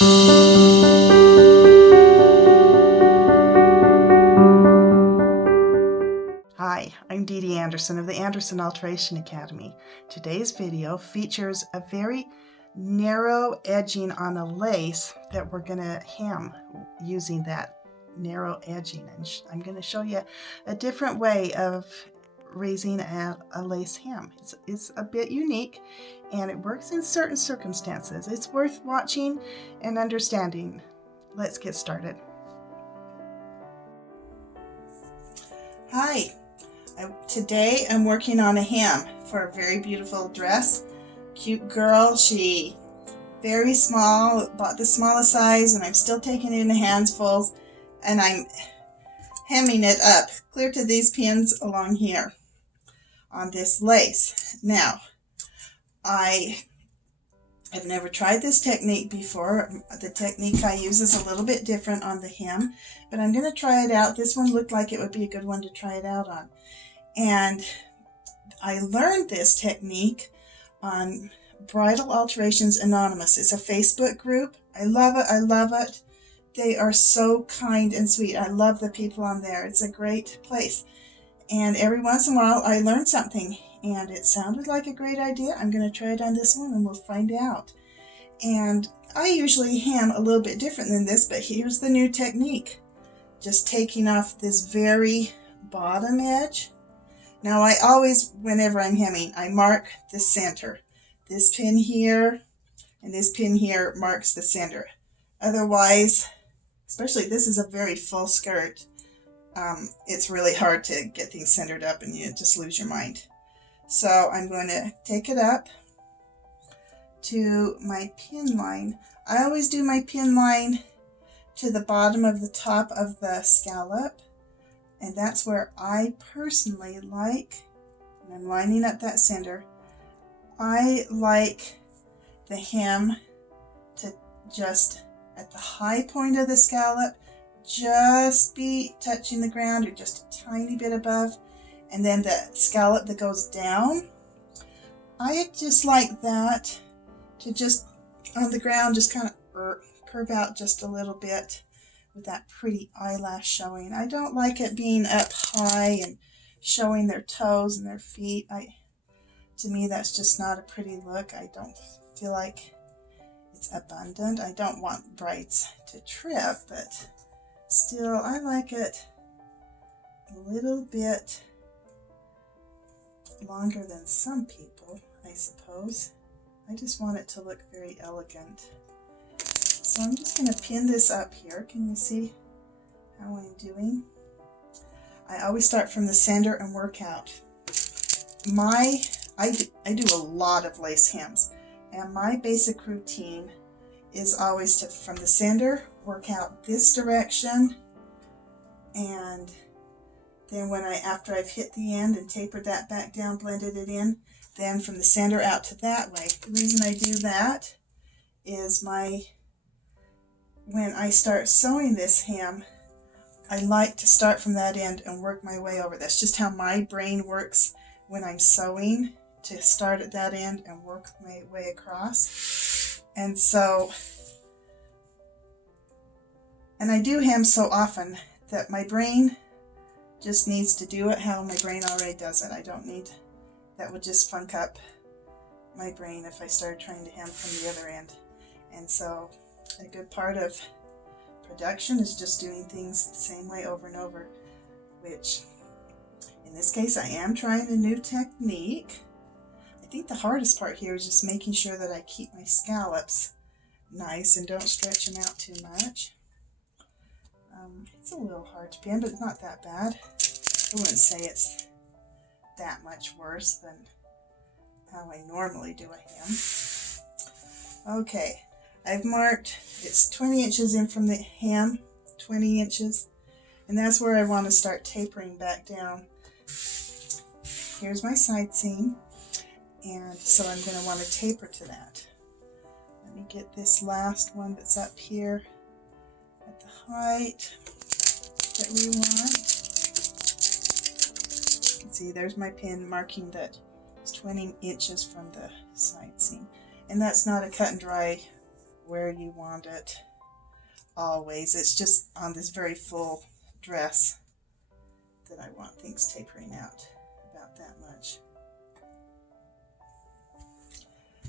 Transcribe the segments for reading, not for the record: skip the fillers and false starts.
Hi, I'm Dee Anderson of the Anderson Alteration Academy. Today's video features a very narrow edging on a lace that we're going to hem using that narrow edging. And I'm going to show you a different way of raising a lace hem. It's a bit unique and it works in certain circumstances. It's worth watching and understanding. Let's get started. Hi. Today I'm working on a hem for a very beautiful dress. Cute girl. She very small, bought the smallest size, and I'm still taking it in handfuls, and I'm hemming it up clear to these pins along here on this lace. Now, I have never tried this technique before. The technique I use is a little bit different on the hem, but I'm going to try it out. This one looked like it would be a good one to try it out on. And I learned this technique on Bridal Alterations Anonymous. It's a Facebook group. I love it. I love it. They are so kind and sweet. I love the people on there. It's a great place. And every once in a while I learn something and it sounded like a great idea. I'm going to try it on this one and we'll find out. And I usually hem a little bit different than this, but here's the new technique. Just taking off this very bottom edge. Now I always, whenever I'm hemming, I mark the center. This pin here and this pin here marks the center. Otherwise, especially this is a very full skirt, it's really hard to get things centered up and you just lose your mind. So I'm going to take it up to my pin line. I always do my pin line to the bottom of the top of the scallop. And that's where I personally like, and I'm lining up that center, I like the hem to just at the high point of the scallop, just be touching the ground or just a tiny bit above. And then the scallop that goes down, I just like that to just on the ground, just kind of curve out just a little bit. With that pretty eyelash showing. I don't like it being up high and showing their toes and their feet. To me, that's just not a pretty look. I don't feel like it's abundant. I don't want brides to trip, but still, I like it a little bit longer than some people, I suppose. I just want it to look very elegant. So I'm just going to pin this up here. Can you see how I'm doing? I always start from the center and work out. I do a lot of lace hems, and my basic routine is always to, from the center, work out this direction, and then after I've hit the end and tapered that back down, blended it in, then from the center out to that way. The reason I do that is when I start sewing this hem, I like to start from that end and work my way over. That's just how my brain works when I'm sewing, to start at that end and work my way across. And I do hem so often that my brain just needs to do it how my brain already does it. I don't need, that would just funk up my brain if I started trying to hem from the other end. And so a good part of production is just doing things the same way over and over, which in this case I am trying a new technique. I think the hardest part here is just making sure that I keep my scallops nice and don't stretch them out too much. It's a little hard to pin, but it's not that bad. I wouldn't say it's that much worse than how I normally do a hem. Okay. I've marked, it's 20 inches in from the hem, 20 inches, and that's where I want to start tapering back down. Here's my side seam, and so I'm going to want to taper to that. Let me get this last one that's up here at the height that we want. You can see there's my pin marking that it's 20 inches from the side seam. And that's not a cut and dry where you want it always. It's just on this very full dress that I want things tapering out about that much.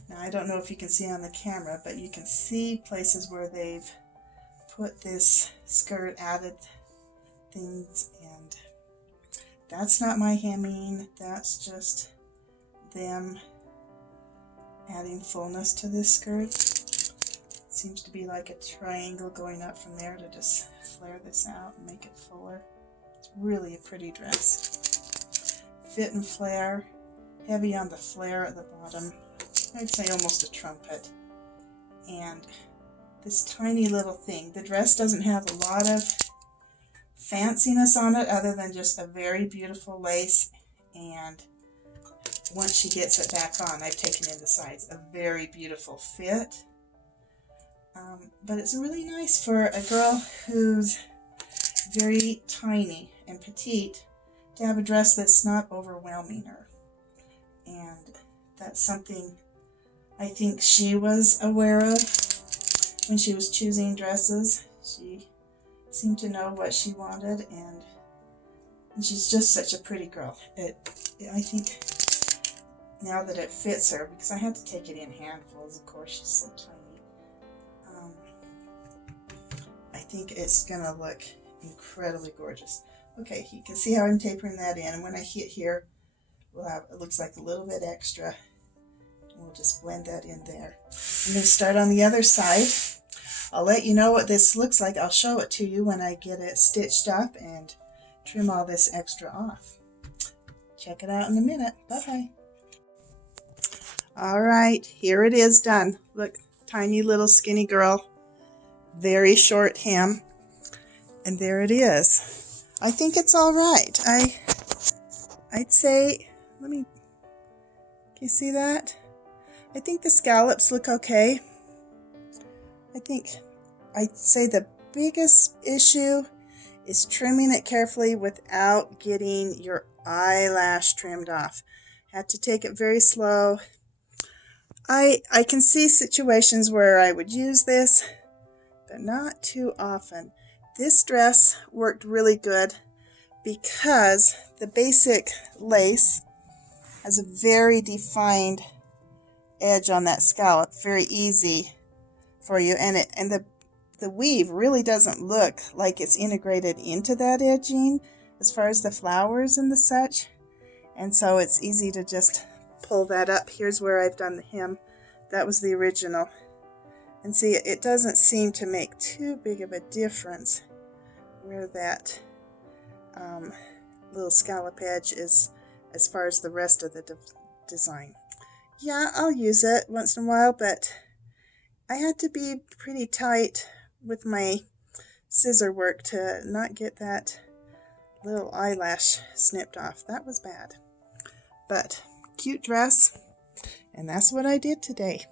Now I don't know if you can see on the camera, but you can see places where they've put this skirt, added things, and that's not my hemming, that's just them adding fullness to this skirt. Seems to be like a triangle going up from there to just flare this out and make it fuller. It's really a pretty dress. Fit and flare, heavy on the flare at the bottom. I'd say almost a trumpet. And this tiny little thing. The dress doesn't have a lot of fanciness on it other than just a very beautiful lace, and once she gets it back on, I've taken in the sides. A very beautiful fit. But it's really nice for a girl who's very tiny and petite to have a dress that's not overwhelming her. And that's something I think she was aware of when she was choosing dresses. She seemed to know what she wanted, and she's just such a pretty girl. I think now that it fits her, because I had to take it in handfuls, of course, she's so tiny. I think it's gonna look incredibly gorgeous. Okay, you can see how I'm tapering that in, and when I hit here, we'll have, it looks like a little bit extra. We'll just blend that in there. I'm going to start on the other side. I'll let you know what this looks like. I'll show it to you when I get it stitched up and trim all this extra off. Check it out in a minute. Bye-bye. All right, here it is done. Look, tiny little skinny girl, very short hem, and there it is. I think it's all right. I'd say, can you see that? I think the scallops look okay. I'd say the biggest issue is trimming it carefully without getting your eyelash trimmed off. Had to take it very slow. I can see situations where I would use this, but not too often. This dress worked really good because the basic lace has a very defined edge on that scallop, very easy for you, and the weave really doesn't look like it's integrated into that edging as far as the flowers and the such, and so it's easy to just pull that up. Here's where I've done the hem. That was the original, and see, it doesn't seem to make too big of a difference where that little scallop edge is as far as the rest of the design. Yeah, I'll use it once in a while, but I had to be pretty tight with my scissor work to not get that little eyelash snipped off. That was bad. But cute dress, and that's what I did today.